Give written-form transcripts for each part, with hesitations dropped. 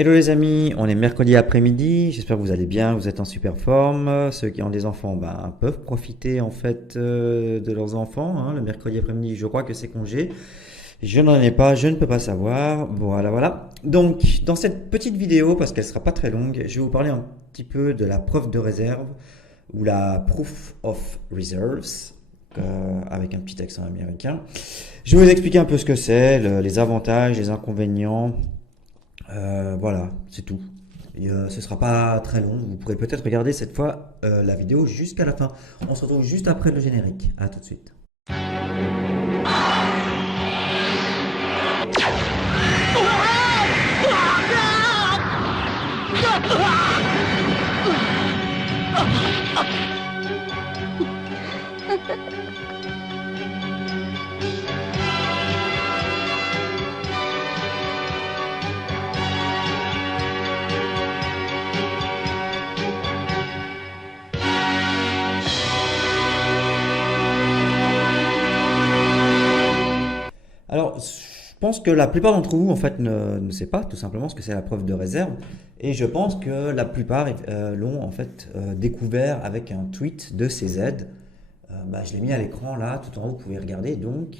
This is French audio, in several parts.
Hello les amis, on est mercredi après-midi, j'espère que vous allez bien, vous êtes en super forme. Ceux qui ont des enfants peuvent profiter en fait de leurs enfants, hein. Le mercredi après-midi, je crois que c'est congé. Je n'en ai pas, je ne peux pas savoir. Voilà, voilà. Donc, dans cette petite vidéo, parce qu'elle sera pas très longue, je vais vous parler un petit peu de la preuve de réserve ou la proof of reserves, avec un petit accent américain. Je vais vous expliquer un peu ce que c'est, les avantages, les inconvénients. Voilà, c'est tout. Et, ce sera pas très long. Vous pourrez peut-être regarder cette fois la vidéo jusqu'à la fin. On se retrouve juste après le générique. À tout de suite. Alors, je pense que la plupart d'entre vous, en fait, ne sait pas tout simplement ce que c'est la preuve de réserve. Et je pense que la plupart l'ont, en fait, découvert avec un tweet de CZ. Je l'ai mis à l'écran là, tout en haut, vous pouvez regarder. Donc,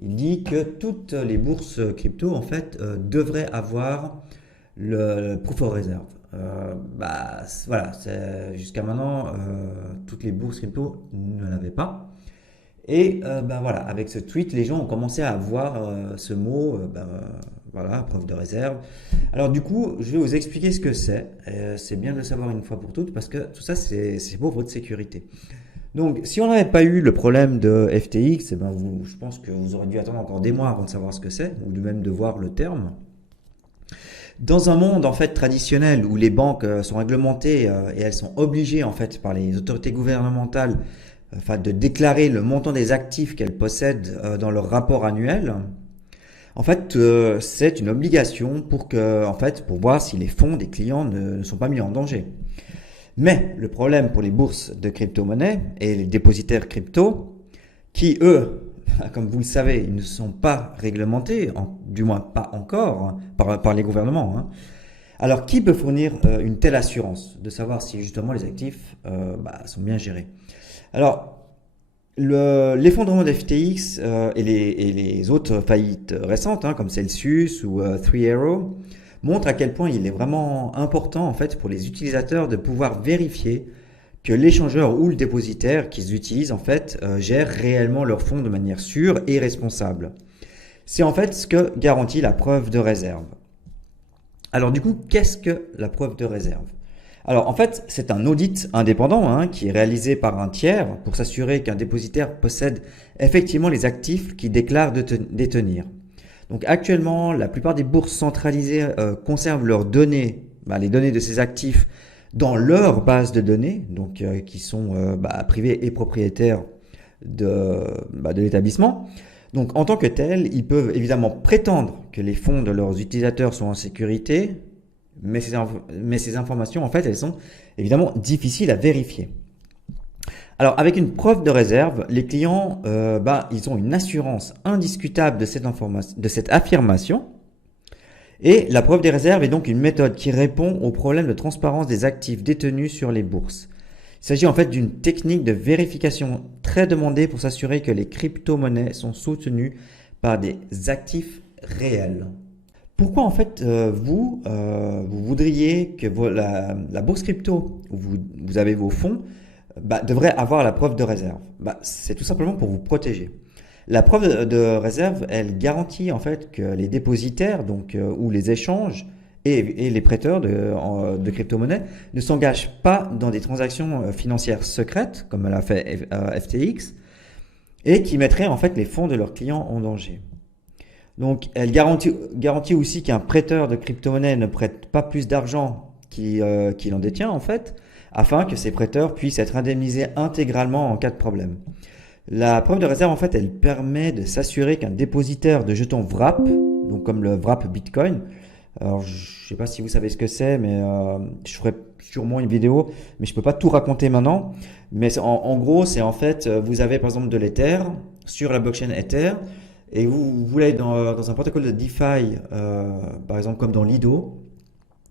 il dit que toutes les bourses crypto, en fait, devraient avoir le proof of reserve. Voilà, jusqu'à maintenant, toutes les bourses crypto ne l'avaient pas. Et voilà, avec ce tweet, les gens ont commencé à voir ce mot, voilà, preuve de réserve. Alors du coup, je vais vous expliquer ce que c'est. C'est bien de le savoir une fois pour toutes parce que tout ça, c'est pour votre sécurité. Donc, si on n'avait pas eu le problème de FTX, je pense que vous aurez dû attendre encore des mois avant de savoir ce que c'est, ou même de voir le terme. Dans un monde en fait traditionnel où les banques sont réglementées et elles sont obligées en fait par les autorités gouvernementales de déclarer le montant des actifs qu'elles possèdent dans leur rapport annuel, en fait c'est une obligation pour voir si les fonds des clients ne sont pas mis en danger. Mais le problème pour les bourses de crypto-monnaies et les dépositaires crypto, qui eux, comme vous le savez, ils ne sont pas réglementés, du moins pas encore, hein, par les gouvernements, hein. Alors qui peut fournir une telle assurance de savoir si justement les actifs sont bien gérés? Alors, l'effondrement d'FTX et les autres faillites récentes, hein, comme Celsius ou Three Arrow, montrent à quel point il est vraiment important en fait pour les utilisateurs de pouvoir vérifier que l'échangeur ou le dépositaire qu'ils utilisent en fait gère réellement leurs fonds de manière sûre et responsable. C'est en fait ce que garantit la preuve de réserve. Alors du coup, qu'est-ce que la preuve de réserve? Alors en fait, c'est un audit indépendant hein, qui est réalisé par un tiers pour s'assurer qu'un dépositaire possède effectivement les actifs qu'il déclare détenir. Donc actuellement, la plupart des bourses centralisées conservent leurs données, les données de ces actifs dans leur base de données, donc qui sont privées et propriétaires de l'établissement. Donc en tant que tels, ils peuvent évidemment prétendre que les fonds de leurs utilisateurs sont en sécurité, mais ces informations, en fait, elles sont évidemment difficiles à vérifier. Alors, avec une preuve de réserve, les clients, ils ont une assurance indiscutable de cette affirmation. Et la preuve des réserves est donc une méthode qui répond aux problèmes de transparence des actifs détenus sur les bourses. Il s'agit en fait d'une technique de vérification très demandée pour s'assurer que les crypto-monnaies sont soutenues par des actifs réels. Pourquoi en fait vous voudriez que la bourse crypto où vous avez vos fonds devrait avoir la preuve de réserve? C'est tout simplement pour vous protéger. La preuve de réserve, elle garantit en fait que les dépositaires ou les échanges et les prêteurs de crypto-monnaies ne s'engagent pas dans des transactions financières secrètes comme l'a fait FTX et qui mettraient en fait les fonds de leurs clients en danger. Donc, elle garantit aussi qu'un prêteur de crypto-monnaie ne prête pas plus d'argent qu'il en détient, en fait, afin que ces prêteurs puissent être indemnisés intégralement en cas de problème. La preuve de réserve, en fait, elle permet de s'assurer qu'un dépositaire de jetons WRAP, donc comme le WRAP Bitcoin, alors je ne sais pas si vous savez ce que c'est, mais je ferai sûrement une vidéo, mais je ne peux pas tout raconter maintenant. Mais en gros, c'est en fait, vous avez par exemple de l'Ether sur la blockchain Ether, et vous voulez dans un protocole de DeFi, par exemple comme dans Lido,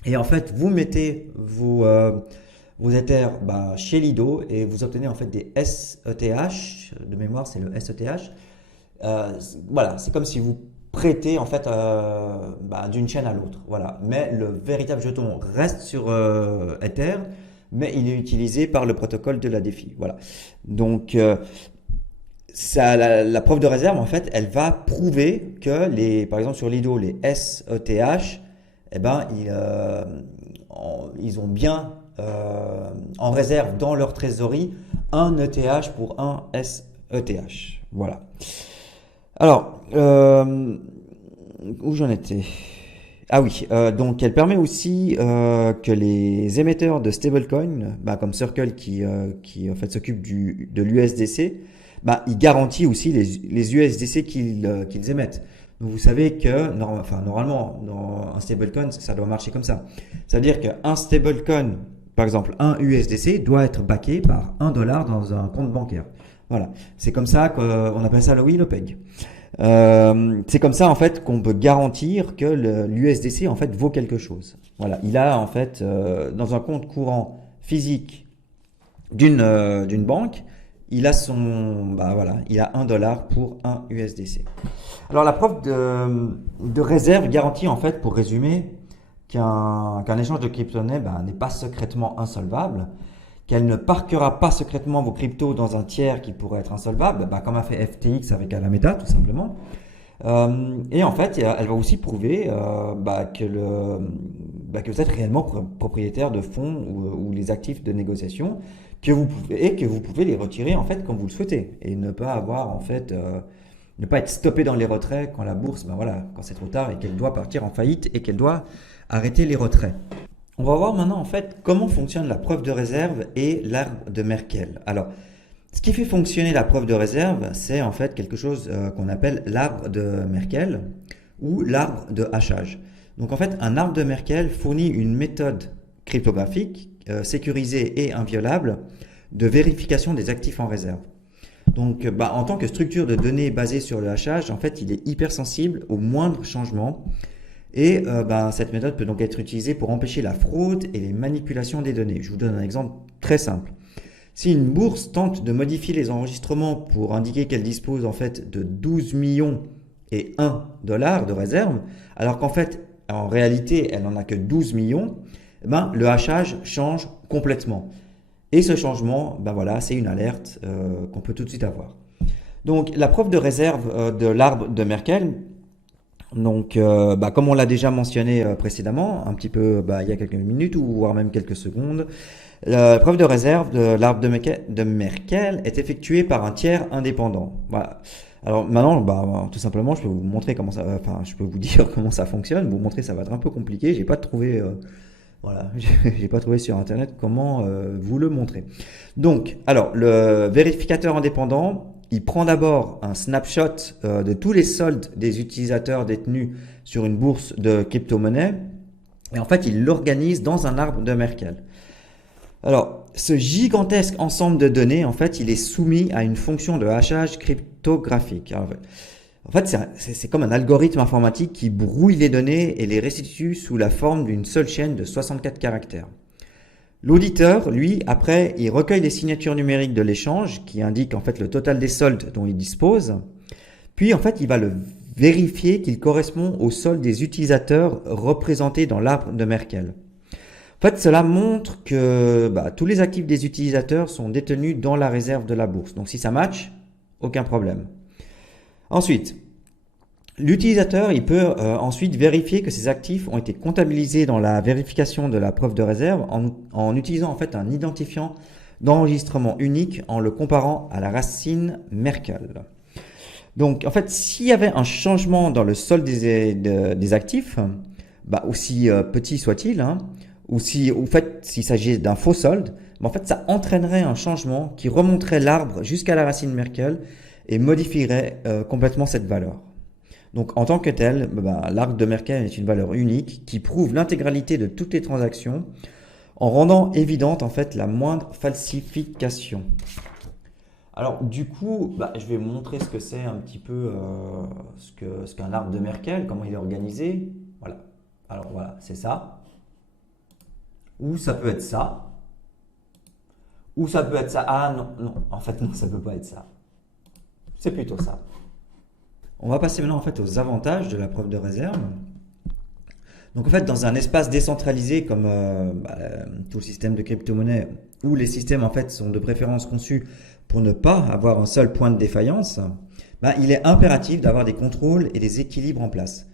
Et en fait, vous mettez vos Ethers chez Lido et vous obtenez en fait des SETH. De mémoire, c'est le SETH. Voilà, c'est comme si vous prêtez en fait d'une chaîne à l'autre. Voilà. Mais le véritable jeton reste sur Ether, mais il est utilisé par le protocole de la DeFi. Voilà. Donc, ça, la preuve de réserve, en fait, elle va prouver que par exemple sur Lido, les SETH, eh ben, ils ont bien en réserve dans leur trésorerie un ETH pour un SETH. Voilà. Alors, où j'en étais? Ah oui, donc elle permet aussi que les émetteurs de stablecoin, comme Circle qui en fait s'occupe de l'USDC, il garantit aussi les USDC qu'ils émettent. Donc vous savez que normalement dans un stablecoin ça doit marcher comme ça. Ça veut dire qu'un stablecoin, par exemple un USDC, doit être backé par $1 dans un compte bancaire. Voilà, c'est comme ça qu'on appelle ça le win or peg. C'est comme ça en fait qu'on peut garantir que l'USDC en fait vaut quelque chose. Voilà, il a en fait dans un compte courant physique d'une banque, il a il a $1 pour un USDC. Alors la preuve de réserve garantit en fait, pour résumer, qu'un échange de crypto-monnaie n'est pas secrètement insolvable, qu'elle ne parquera pas secrètement vos cryptos dans un tiers qui pourrait être insolvable, comme a fait FTX avec Alameda tout simplement. Et en fait, elle va aussi prouver que vous êtes réellement propriétaire de fonds ou les actifs de négociation que vous pouvez les retirer en fait quand vous le souhaitez et ne pas avoir en fait ne pas être stoppé dans les retraits quand la bourse, quand c'est trop tard et qu'elle doit partir en faillite et qu'elle doit arrêter les retraits. On va voir maintenant en fait comment fonctionne la preuve de réserve et l'arbre de Merkle. Alors, ce qui fait fonctionner la preuve de réserve, c'est en fait quelque chose qu'on appelle l'arbre de Merkle ou l'arbre de hachage. Donc en fait, un arbre de Merkle fournit une méthode cryptographique sécurisée et inviolable de vérification des actifs en réserve. Donc en tant que structure de données basée sur le hachage, en fait, il est hypersensible aux moindres changements. Et cette méthode peut donc être utilisée pour empêcher la fraude et les manipulations des données. Je vous donne un exemple très simple. Si une bourse tente de modifier les enregistrements pour indiquer qu'elle dispose en fait de 12 millions et $1 de réserve, alors qu'en fait, en réalité, elle n'en a que 12 millions, le hachage change complètement. Et ce changement, c'est une alerte qu'on peut tout de suite avoir. Donc la preuve de réserve de l'arbre de Merkle, donc, comme on l'a déjà mentionné précédemment, un petit peu il y a quelques minutes ou voire même quelques secondes, la preuve de réserve de l'arbre de Merkle est effectuée par un tiers indépendant. Voilà. Alors maintenant, tout simplement, je peux vous montrer je peux vous dire comment ça fonctionne. Vous montrer, ça va être un peu compliqué. J'ai pas trouvé, j'ai pas trouvé sur internet comment vous le montrer. Donc, alors le vérificateur indépendant, il prend d'abord un snapshot de tous les soldes des utilisateurs détenus sur une bourse de crypto-monnaie et en fait il l'organise dans un arbre de Merkle. Alors ce gigantesque ensemble de données, en fait il est soumis à une fonction de hachage cryptographique. En fait c'est comme un algorithme informatique qui brouille les données et les restitue sous la forme d'une seule chaîne de 64 caractères. L'auditeur, lui, après, il recueille les signatures numériques de l'échange qui indiquent en fait le total des soldes dont il dispose. Puis en fait, il va le vérifier qu'il correspond au solde des utilisateurs représentés dans l'arbre de Merkle. En fait, cela montre que tous les actifs des utilisateurs sont détenus dans la réserve de la bourse. Donc si ça match, aucun problème. Ensuite, l'utilisateur, il peut ensuite vérifier que ces actifs ont été comptabilisés dans la vérification de la preuve de réserve en utilisant en fait un identifiant d'enregistrement unique en le comparant à la racine Merkle. Donc en fait, s'il y avait un changement dans le solde des actifs, aussi petit soit-il, ou si au fait s'il s'agit d'un faux solde, en fait ça entraînerait un changement qui remonterait l'arbre jusqu'à la racine Merkle et modifierait complètement cette valeur. Donc en tant que tel, l'arbre de Merkle est une valeur unique qui prouve l'intégralité de toutes les transactions en rendant évidente en fait la moindre falsification. Alors du coup, je vais vous montrer ce que c'est un petit peu ce qu'un arbre de Merkle, comment il est organisé. Voilà. Alors voilà, c'est ça. ou ça peut être ça, ou ça peut être ça. Ah non, non, en fait non, ça peut pas être ça. C'est plutôt ça. On va passer maintenant en fait aux avantages de la preuve de réserve. Donc en fait, dans un espace décentralisé comme tout le système de crypto-monnaie, où les systèmes en fait sont de préférence conçus pour ne pas avoir un seul point de défaillance, il est impératif d'avoir des contrôles et des équilibres en place.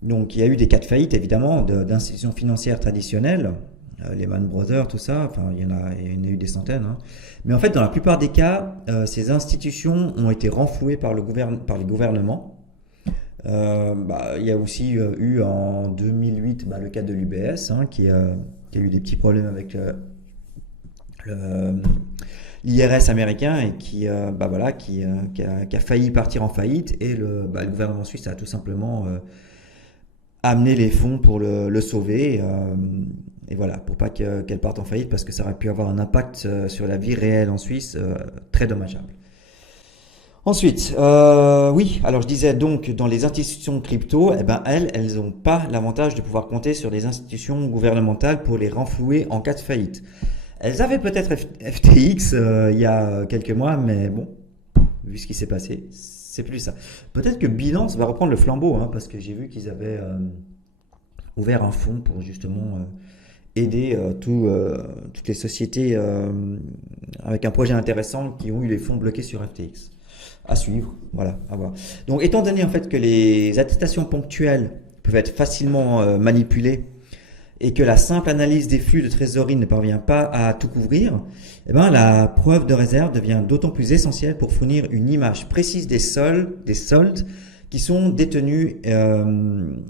Donc il y a eu des cas de faillite évidemment d'institutions financières traditionnelles, Lehman Brothers, tout ça, enfin il y en a eu des centaines, hein. Mais en fait dans la plupart des cas, ces institutions ont été renflouées par les gouvernements. Il y a aussi eu en 2008 le cas de l'UBS, hein, qui a eu des petits problèmes avec le- l'IRS américain et qui a failli partir en faillite, et le gouvernement suisse a tout simplement amené les fonds pour le sauver, et voilà, pour pas qu'elle parte en faillite, parce que ça aurait pu avoir un impact sur la vie réelle en Suisse très dommageable. Ensuite, oui, alors je disais donc dans les institutions crypto, elles n'ont pas l'avantage de pouvoir compter sur les institutions gouvernementales pour les renflouer en cas de faillite. Elles avaient peut-être FTX il y a quelques mois, mais bon, vu ce qui s'est passé, c'est plus ça. Peut-être que Binance va reprendre le flambeau, hein, parce que j'ai vu qu'ils avaient ouvert un fonds pour justement aider toutes les sociétés avec un projet intéressant qui ont eu les fonds bloqués sur FTX. À suivre, voilà, à voir. Donc, étant donné en fait que les attestations ponctuelles peuvent être facilement manipulées et que la simple analyse des flux de trésorerie ne parvient pas à tout couvrir, la preuve de réserve devient d'autant plus essentielle pour fournir une image précise des soldes qui sont détenus,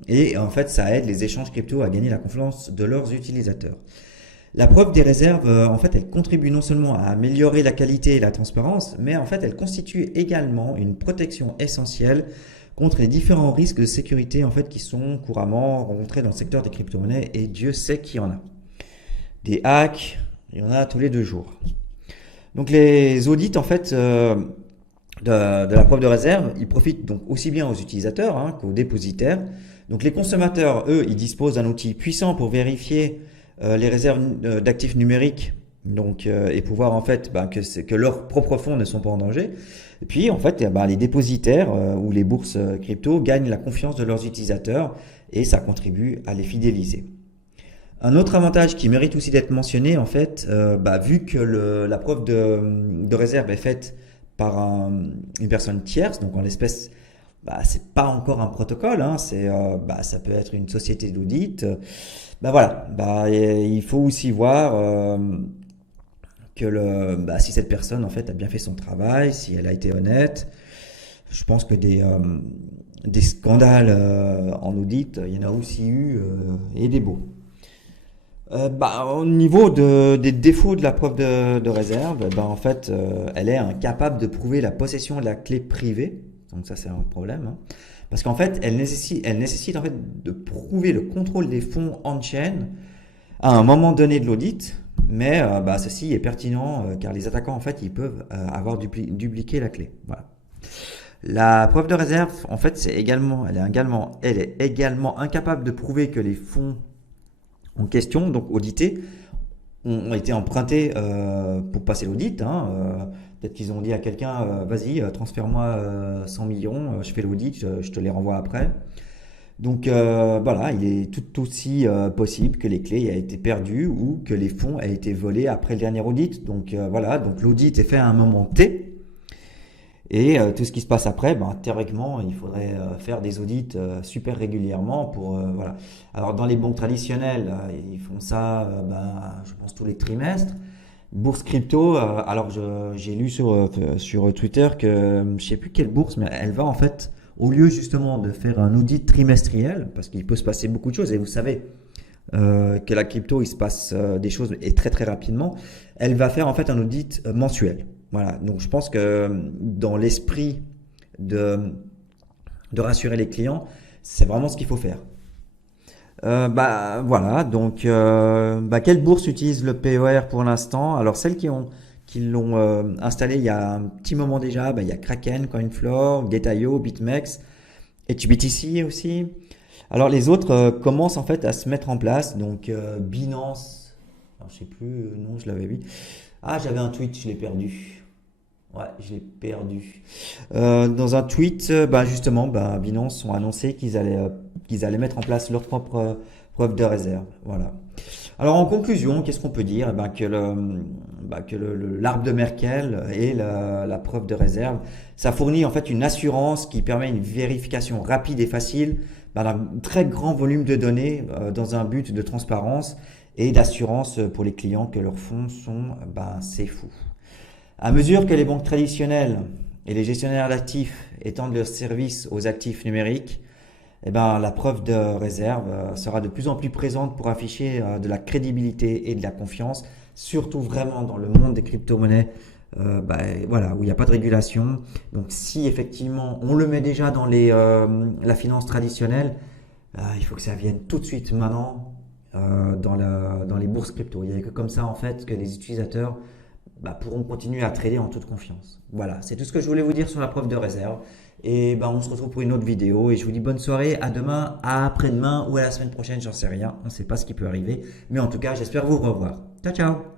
et en fait ça aide les échanges crypto à gagner la confiance de leurs utilisateurs. La preuve des réserves, en fait, elle contribue non seulement à améliorer la qualité et la transparence, mais en fait, elle constitue également une protection essentielle contre les différents risques de sécurité en fait qui sont couramment rencontrés dans le secteur des crypto-monnaies, et Dieu sait qu'il y en a. Des hacks, il y en a tous les 2 jours. Donc les audits en fait de la preuve de réserve, ils profitent donc aussi bien aux utilisateurs, hein, qu'aux dépositaires. Donc les consommateurs, eux, ils disposent d'un outil puissant pour vérifier les réserves d'actifs numériques, donc et pouvoir en fait que leurs propres fonds ne sont pas en danger. Et puis en fait les dépositaires ou les bourses crypto gagnent la confiance de leurs utilisateurs, et ça contribue à les fidéliser. Un autre avantage qui mérite aussi d'être mentionné en fait, vu que la preuve de réserve est faite par une personne tierce, donc en l'espèce c'est pas encore un protocole, hein, ça peut être une société d'audit. Il faut aussi voir que si cette personne en fait a bien fait son travail, si elle a été honnête. Je pense que des scandales en audit, il y en a aussi eu, et des beaux. Au niveau des défauts de la preuve de réserve, en fait, elle est incapable de prouver la possession de la clé privée. Donc ça, c'est un problème, hein. Parce qu'en fait, elle nécessite en fait de prouver le contrôle des fonds on-chain à un moment donné de l'audit. Mais ceci est pertinent car les attaquants en fait ils peuvent avoir dupliqué la clé. Voilà. La preuve de réserve, en fait, elle est également incapable de prouver que les fonds en question, donc audités, ont été empruntés pour passer l'audit, hein. Peut-être qu'ils ont dit à quelqu'un, vas-y, transfère-moi 100 millions, je fais l'audit, je te les renvoie après. Donc il est tout aussi possible que les clés aient été perdues ou que les fonds aient été volés après le dernier audit. Donc donc l'audit est fait à un moment T. Et tout ce qui se passe après, théoriquement, il faudrait faire des audits super régulièrement pour voilà. Alors dans les banques traditionnelles, ils font ça, je pense tous les trimestres. Bourse crypto, alors j'ai lu sur Twitter que je sais plus quelle bourse, mais elle va en fait, au lieu justement de faire un audit trimestriel, parce qu'il peut se passer beaucoup de choses, et vous savez que la crypto, il se passe des choses et très très rapidement, elle va faire en fait un audit mensuel. Voilà, donc je pense que dans l'esprit de rassurer les clients, c'est vraiment ce qu'il faut faire. Voilà, donc quelle bourse utilise le PER pour l'instant? Alors celles qui l'ont installé il y a un petit moment déjà, il y a Kraken, CoinFloor, Gate.io, BitMEX, HBTC aussi. Alors les autres commencent en fait à se mettre en place, donc Binance Alors, je sais plus, non, je l'avais mis. Ah, j'avais un tweet, je l'ai perdu. Ouais, je l'ai perdu. Dans un tweet, bah, justement, bah, Binance ont annoncé qu'ils allaient mettre en place leur propre preuve de réserve. Voilà. Alors en conclusion, qu'est-ce qu'on peut dire? Eh ben, l'arbre de Merkel et la preuve de réserve, ça fournit en fait une assurance qui permet une vérification rapide et facile d'un très grand volume de données dans un but de transparence et d'assurance pour les clients que leurs fonds sont c'est fou. À mesure que les banques traditionnelles et les gestionnaires d'actifs étendent leurs services aux actifs numériques, eh ben, la preuve de réserve sera de plus en plus présente pour afficher de la crédibilité et de la confiance, surtout vraiment dans le monde des crypto-monnaies, voilà, où il n'y a pas de régulation. Donc si effectivement on le met déjà dans la finance traditionnelle, il faut que ça vienne tout de suite maintenant dans les bourses crypto. Il n'y a que comme ça en fait que les utilisateurs pourront continuer à trader en toute confiance. Voilà, c'est tout ce que je voulais vous dire sur la preuve de réserve. Et on se retrouve pour une autre vidéo. Et je vous dis bonne soirée, à demain, à après-demain ou à la semaine prochaine, j'en sais rien. On ne sait pas ce qui peut arriver. Mais en tout cas, j'espère vous revoir. Ciao, ciao!